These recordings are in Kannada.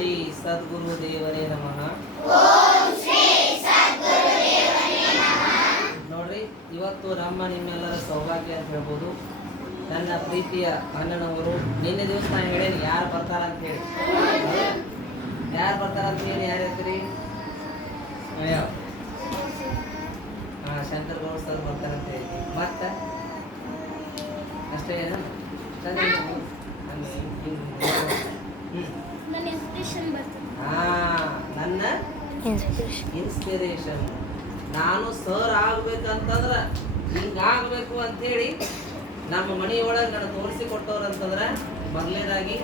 ಶ್ರೀ ಸದ್ಗುರು ದೇವರೇ ನಮಃ. ನೋಡ್ರಿ, ಇವತ್ತು ನಮ್ಮ ನಿಮ್ಮೆಲ್ಲರ ಸೌಭಾಗ್ಯ ಅಂತ ಹೇಳ್ಬೋದು. ನನ್ನ ಪ್ರೀತಿಯ ಅಣ್ಣನವರು, ನಿನ್ನೆ ದಿವಸ ನಾನು ಹೇಳೇನಿ, ಯಾರು ಬರ್ತಾರ ಅಂತ ಹೇಳಿ. ಯಾರು ಬರ್ತಾರ ಅಂತ ಹೇಳಿ, ಯಾರು ಹೇಳ್ತೀರಿ? ಹಾ ಶಂಕರ್ ಗೌಡ ಸರ್ ಬರ್ತಾರಂತ ಹೇಳಿ ಮತ್ತೆ? ಅಷ್ಟೇ ಏನು? ನನ್ನ ಇನ್ಸ್ಪಿರೇಷನ್ ಬರ್ತದೆ. ಹಾ ನನ್ನ ಇನ್ಸ್ಪಿರೇಷನ್ ನಾನು ಸರ್ ಆಗ್ಬೇಕಂತಂದ್ರ ಹಿಂಗಾಗಬೇಕು ಅಂತೇಳಿ ನಮ್ಮ ಮನೆಯೊಳಗೆ ನಾನು ತೋರಿಸಿ ಕೊಟ್ಟವ್ರು ಅಂತಂದ್ರೆ ಮೊದಲನೇದಾಗಿ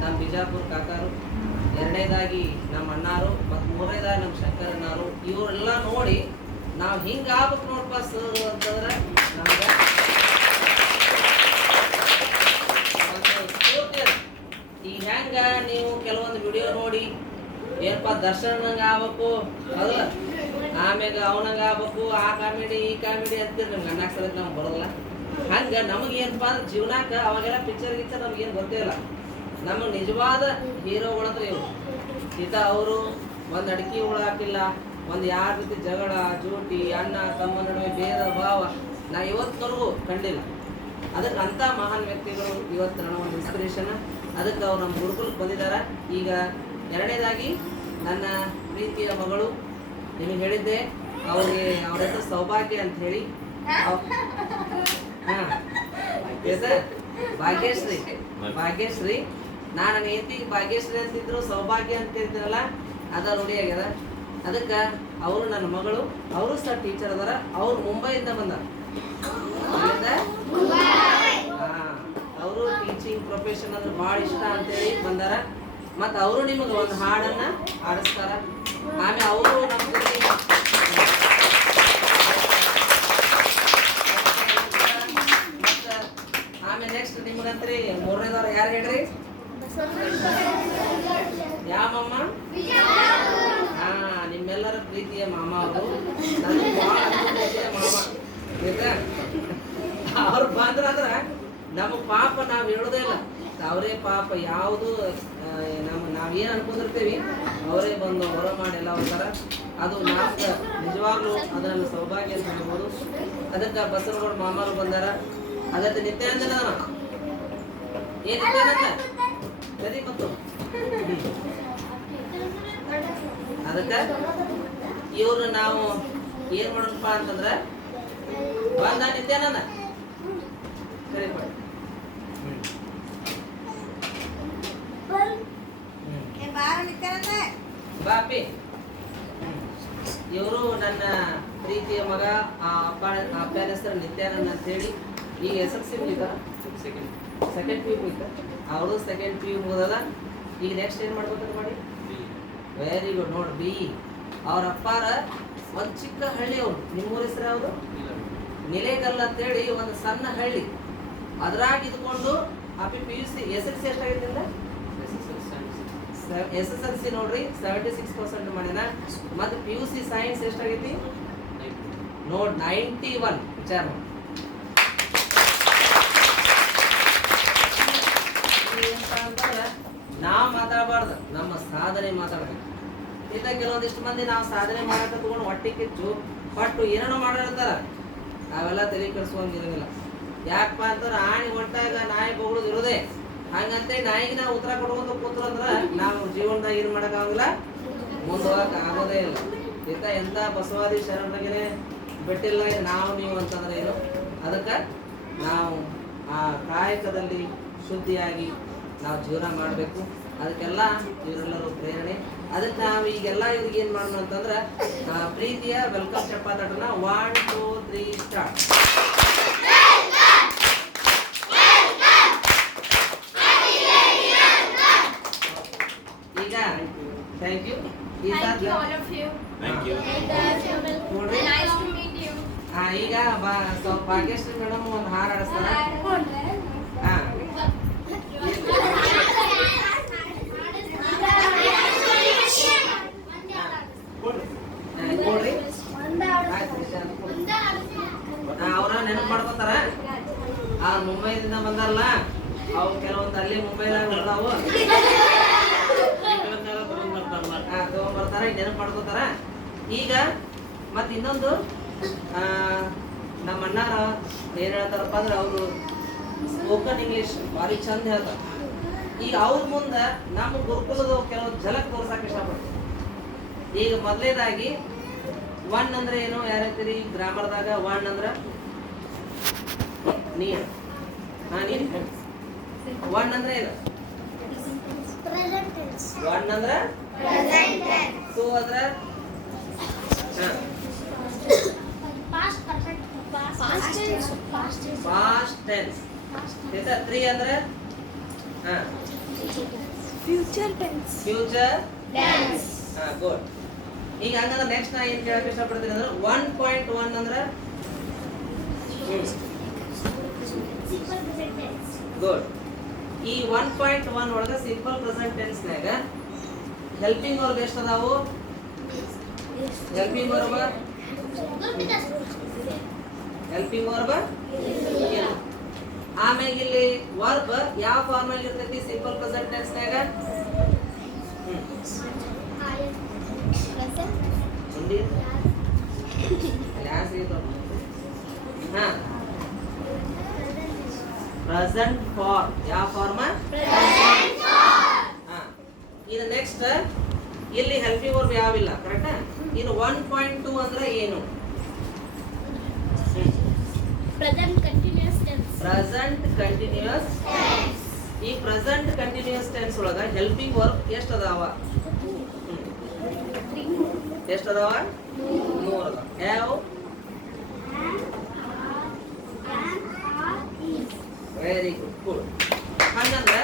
ನಮ್ಮ ಬಿಜಾಪುರ ಕಾಕಾರು ಎರಡನೇದಾಗಿ ನಮ್ಮ ಅಣ್ಣಾರು ಮತ್ತು ಮೂರನೇದಾಗಿ ನಮ್ಮ ಶಂಕರಣ್ಣಾರು ಇವರೆಲ್ಲ ನೋಡಿ ನಾವು ಹಿಂಗಾಗ್ಬೇಕು ನೋಡಪ್ಪ ಸರ್ ಅಂತಂದ್ರೆ ನಮ್ಗೆ ಒಂದು ಸ್ಫೂರ್ತಿ ಅದು. ಈಗ ಹೆಂಗ ನೀವು ಕೆಲವೊಂದು ವಿಡಿಯೋ ನೋಡಿ ಏನಪ್ಪ ದರ್ಶನಂಗ ಆಗ್ಬೇಕು ಅದಲ್ಲ ಆಮ್ಯಾಗ ಅವನಂಗ ಆಗ್ಬೇಕು ಆ ಕಾಮಿಡಿ, ಈ ಕಾಮಿಡಿ ಅಂತೀರಿ ನಿಮ್ಗೆ ಅನ್ನಕ್ಕೆ ಸಲ ನಮ್ಗೆ ಬರೋಲ್ಲ ಹಂಗ ನಮಗೆ ಏನಪ್ಪ ಅಂದ್ರೆ ಜೀವನಕ್ಕ ಅವಾಗೆಲ್ಲ ಪಿಕ್ಚರ್ ಗಿಚ್ಚರ್ ನಮ್ಗೇನು ಗೊತ್ತೇ ಇಲ್ಲ. ನಮ್ಮ ನಿಜವಾದ ಹೀರೋಗಳಂದ್ರೆ ಇವರು. ಈತ ಅವರು, ಒಂದು ಅಡಿಕೆ ಹುಳ ಹಾಕಿಲ್ಲ, ಒಂದು ಯಾರ ರೀತಿ ಜಗಳ, ಜೂಟಿ, ಅಣ್ಣ, ತಮ್ಮ ನಡುವೆ ಭೇದ ಭಾವ, ನಾ ಇವತ್ತಿನವರೆಗೂ ಕಂಡಿಲ್ಲ. ಅದಕ್ಕೆ ಅಂಥ ಮಹಾನ್ ವ್ಯಕ್ತಿಗಳು ಇವತ್ತು ನನ್ನ ಒಂದು ಇನ್ಸ್ಪಿರೇಷನ್ ಅದಕ್ಕೆ ಅವ್ರು ನಮ್ಮ ಗುರುಕುಲಕ್ಕೆ ಬಂದಿದ್ದಾರೆ. ಈಗ ಎರಡನೇದಾಗಿ ನನ್ನ ಪ್ರೀತಿಯ ಮಗಳು ನಿಮಗೆ ಹೇಳಿದ್ದೆ ಅವ್ರಿಗೆ ಅವ್ರ ಹೆಸರು ಸೌಭಾಗ್ಯ ಅಂತ ಹೇಳಿ. ಭಾಗ್ಯಶ್ರೀ. ಭಾಗ್ಯಶ್ರೀ. ನಾನು ನನ್ನ ಹೆಂಡತಿ ಭಾಗ್ಯಶ್ರೀ ಅಂತಿದ್ರು ಸೌಭಾಗ್ಯ ಅಂತ ಹೇಳ್ತೀರಲ್ಲ ಅದ ರೂಢಿ ಆಗ್ಯದ. ಅದಕ್ಕೆ ಅವರು ನನ್ನ ಮಗಳು ಅವರು ಸಹ ಟೀಚರ್ ಅದಾರ ಅವ್ರು ಮುಂಬೈಯಿಂದ ಬಂದಾರ? ಅವರು ಟೀಚಿಂಗ್ ಪ್ರೊಫೆಷನ್ ಅಂದ್ರೆ ಭಾಳ ಇಷ್ಟ ಅಂತೇಳಿ ಬಂದಾರ. ಮತ್ತು ಅವರು ನಿಮಗೆ ಒಂದು ಹಾಡನ್ನ ಹಾಡಿಸ್ತಾರ. ಆಮೇಲೆ ಅವರು ನಮ್ಮ ಆಮೇಲೆ ನೆಕ್ಸ್ಟ್ ನಿಮ್ಗಂತ್ರಿ ಮೂರನೇದವ್ರು ಯಾರು ಹೇಳ್ರಿ? ಯಾಮಮ್ಮ? ಹಾ, ನಿಮ್ಮೆಲ್ಲರ ಪ್ರೀತಿಯ ಮಾಮ ಅವರು ನನ್ನ ಭಾಳ ಮಾಮ. ಅವ್ರು ಅವ್ರು ಬಂದ್ರಂದ್ರ ನಮ್ಮ ಪಾಪ ನಾವು ಹೇಳೋದೇ ಇಲ್ಲ. ಅವರೇ ಪಾಪ ಯಾವುದು ನಮ್ಮ ನಾವೇನು ಅನ್ಕೊಂಡಿರ್ತೀವಿ, ಅವರೇ ಬಂದು ಹೊರ ಮಾಡಿ ಎಲ್ಲ ಹೋಗ್ತಾರ ಅದು ನಾವು ನಿಜವಾಗ್ಲೂ ಅದು ಸೌಭಾಗ್ಯ ಅಂತ ಹೇಳ್ಬೋದು. ಅದಕ್ಕೆ ಬಸವನಗೌಡ ಮಾಮಾರು ಬಂದಾರ. ಅದಕ್ಕೆ ನಿತ್ಯಾನಂದನ ಏನು ಸರಿ ಮತ್ತು. ಅದಕ್ಕೆ ಇವ್ರು ನಾವು ಏನ್ ಮಾಡೋಣಪ್ಪ ಅಂತಂದ್ರೆ, ಬಂದ ನಿತ್ಯಾನಂದ. ಸರಿ ಬಾಪಿ ಇವರು ನನ್ನ ಪ್ರೀತಿಯ ಮಗ ಆ ಅಪ್ಪ ಅಪ್ಪನ ಹೆಸರು ನಿತ್ಯಾನಂದ್ ಅಂತೇಳಿ. ಈಗ ಎಸ್ ಎಲ್ ಸಿ ಮುಗಿದ ಸೆಕೆಂಡ್ ಸೆಕೆಂಡ್. ಪಿ ಯು ಮುಗಿತ ಅವರು ಸೆಕೆಂಡ್ ಪಿ ಯು ಮುಗಿದಲ್ಲ ಈಗ ನೆಕ್ಸ್ಟ್ ಏನು ಮಾಡ್ಬೇಕಂತ ಮಾಡಿ? ವೆರಿ ಗುಡ್ ನೋಡಿ ಬಿ ಅವ್ರ ಅಪ್ಪಾರ ಒಂದು ಚಿಕ್ಕ ಹಳ್ಳಿ ಅವರು. ನಿಮ್ಮೂರ ಹೆಸರು ಯಾವುದು? ನಿಲೇಗಲ್ ಅಂತೇಳಿ ಒಂದು ಸಣ್ಣ ಹಳ್ಳಿ. ಅದ್ರಾಗ ಇದ್ಕೊಂಡು ಅಪ್ಪಿ P U C S L C ಎಷ್ಟಾಗೈತೆ ಎಸ್ ಎಸ್ ಎಲ್ ಸಿ ನೋಡ್ರಿ ಸೆವೆಂಟಿ ಸಿಕ್ಸ್ ಪರ್ಸೆಂಟ್ ಮಾಡ್ಯಾನ ಮತ್ತು ಪಿ ಯು ಸಿ ಸೈನ್ಸ್ ಎಷ್ಟಾಗೈತಿ? ನೋಡ್ ನೈಂಟಿ ಒನ್ ವಿಚಾರ ನಾ ಮಾತಾಡಬಾರ್ದು, ನಮ್ಮ ಸಾಧನೆ ಮಾತಾಡಬೇಕು. ಇಲ್ಲ ಕೆಲವೊಂದಿಷ್ಟು ಮಂದಿ ನಾವು ಸಾಧನೆ ಮಾಡಕ ತಗೊಂಡು ಹೊಟ್ಟೆ ಕಿಚ್ಚು, ಪಟ್ಟು ಏನೇನೋ ಮಾಡಿರ್ತಾರ, ನಾವೆಲ್ಲ ತಲೆ ಕೆಡಿಸುವಂಗಿರಂಗಿಲ್ಲ ಯಾಕಪ್ಪ ಅಂತಂದ್ರೆ ಆಣಿ ಹೊಟ್ಟಾಗ ನಾಯಿ ಬೊಗಳೋದು ಇರೋದೇ. ಹಂಗಂತೆ ನಾಯಿಗೆ ನಾವು ಉತ್ತರ ಕೊಡ್ಬೋದು ಕೂತ್ರ ಅಂದ್ರೆ ನಾವು ಜೀವನದಾಗ ಏನು ಮಾಡೋಕ್ಕಾಗಲ್ಲ ಮುಂದೆ ಆಗೋದೇ ಇಲ್ಲ. ಇಂಥ, ಎಂಥ ಬಸವಾದಿ ಶರಣರಿಗೆ ಬಿಟ್ಟಿಲ್ಲ ನಾವು ನೀವು ಅಂತಂದ್ರೆ ಏನು? ಅದಕ್ಕೆ ನಾವು ಆ ಕಾಯಕದಲ್ಲಿ ಶುದ್ಧಿಯಾಗಿ ನಾವು ಜೀವನ ಮಾಡಬೇಕು. ಅದಕ್ಕೆಲ್ಲ ಇವರೆಲ್ಲರೂ ಪ್ರೇರಣೆ. ಅದಕ್ಕೆ ನಾವು ಈಗೆಲ್ಲ ಇವ್ರಿಗೆ ಏನು ಮಾಡೋಣ ಅಂತಂದ್ರೆ ಪ್ರೀತಿಯ ವೆಲ್ಕಮ್ ಚಪ್ಪಾತಟನ ಒನ್ ಟೂ ಈಗ ಬಾ ಮೇಡಮ್ ಒಂದು ಹಾಡು ಆಡಿಸ್ತಾರ ಕೊಡ್ರಿ. ಅವ್ರ ನೆನಪು ಮಾಡ್ಕೋತಾರ? ಆ, ಮುಂಬೈದಿಂದ ಬಂದಾರಲ್ಲ ಅವು ಕೆಲವೊಂದು ಅಲ್ಲಿ ಮುಂಬೈದಾಗ ಉಳ್ದಾವು ನೆನಪು ಮಾಡ್ಕೋತಾರ. ಈಗ ಮತ್ತೆ ಇನ್ನೊಂದು ನಮ್ಮ ಅಣ್ಣಾರ ಏನು ಹೇಳ್ತಾರಪ್ಪ ಅಂದ್ರೆ ಅವರು ಸ್ಪೋಕನ್ ಇಂಗ್ಲೀಷ್ ಭಾರಿ ಚಂದ ಹೇಳ್ತಾರೆ. ಈಗ ಅವ್ರ ಮುಂದೆ ನಮ್ಮ ಗುರುಕುಲದ ಕೆಲವು ಝಲಕ್ ತೋರ್ಸಕ್ಕೆ ಇಷ್ಟಪಡ್ತೀವಿ ಈಗ ಮೊದಲೇದಾಗಿ ಒನ್ ಅಂದ್ರೆ ಏನು ಯಾರು ಹೇಳ್ತೀರಿ? ಗ್ರಾಮರ್ದಾಗ ಒನ್ ಅಂದ್ರೆ ನೀ ಹೇಳು. ಹಾ ನೀನು ಒನ್ ಅಂದ್ರೆ ಏನು ಒನ್ ಅಂದ್ರೆ ಟೂ ಅಂದ್ರೆ ಪಾಸ್ಟ್ ಟೆನ್ಸ್ ಆಯ್ತಾ ತ್ರೀ ಅಂದ್ರೆ? ಹಾ. ಫ್ಯೂಚರ್ ಟೆನ್ಸ್ ಫ್ಯೂಚರ್ ಟೆನ್ಸ್ ಹಾ ಗುಡ್ ಈಗ ಹಂಗಂದ್ರೆ ನೆಕ್ಸ್ಟ್ ನಾ ಏನು ಕೇಳಕ್ಕೆ ಇಷ್ಟಪಡ್ತೀನಿ ಅಂದ್ರೆ ಒನ್ ಪಾಯಿಂಟ್ ಒನ್ ಅಂದ್ರೆ? ಸಿಂಪಲ್ ಪ್ರೆಸೆಂಟ್ ಟೆನ್ಸ್ ಗುಡ್ ಈ ಒನ್ ಪಾಯಿಂಟ್ ಒನ್ ಒಳಗೆ ಸಿಂಪಲ್ ಪ್ರೆಸೆಂಟ್ ಟೆನ್ಸ್ನಾಗ ಹೆಲ್ಪಿಂಗ್ ಅವ್ರಿಗೆ ಎಷ್ಟು ಅದಾವು? Helping verb helping verb? ಆಮ್ಯಾಗ ಇಲ್ಲಿ ವರ್ಬ್ ಯಾವ ಫಾರ್ಮ್ ಅಲ್ಲಿ ಇರ್ತೈತಿ ಸಿಂಪಲ್ ಪ್ರೆಸೆಂಟ್ ಟೆನ್ಸ್ ನಾಗ ಪ್ರೆಸೆಂಟ್ ಫಾರ್ಮ್ ಯಾವ ಫಾರ್ಮ್ ಇದು ನೆಕ್ಸ್ಟ್ ಇಲ್ಲಿ ಹೆಲ್ಪಿಂಗ್ ವರ್ಬ್ ಯಾವಿಲ್ಲ ಕರೆಕ್ಟ್ ಇನ್ನು ಒನ್ ಪಾಯಿಂಟ್ ಟೂ ಅಂದ್ರೆ ಏನು? Present continuous tense present continuous ಈ ಪ್ರೆಸೆಂಟ್ ಕಂಟಿನ್ಯೂಸ್ ಟೆನ್ಸ್ ಒಳಗ ಹೆಲ್ಪಿಂಗ್ ವರ್ಕ್ ಎಷ್ಟು ಅದಾವ ಎಷ್ಟು ಅದಾವ ಮೂರು ಅದಾವ ಯಾವ ವೆರಿ ಗುಡ್ ಗುಡ್ ಹಂಗಂದ್ರೆ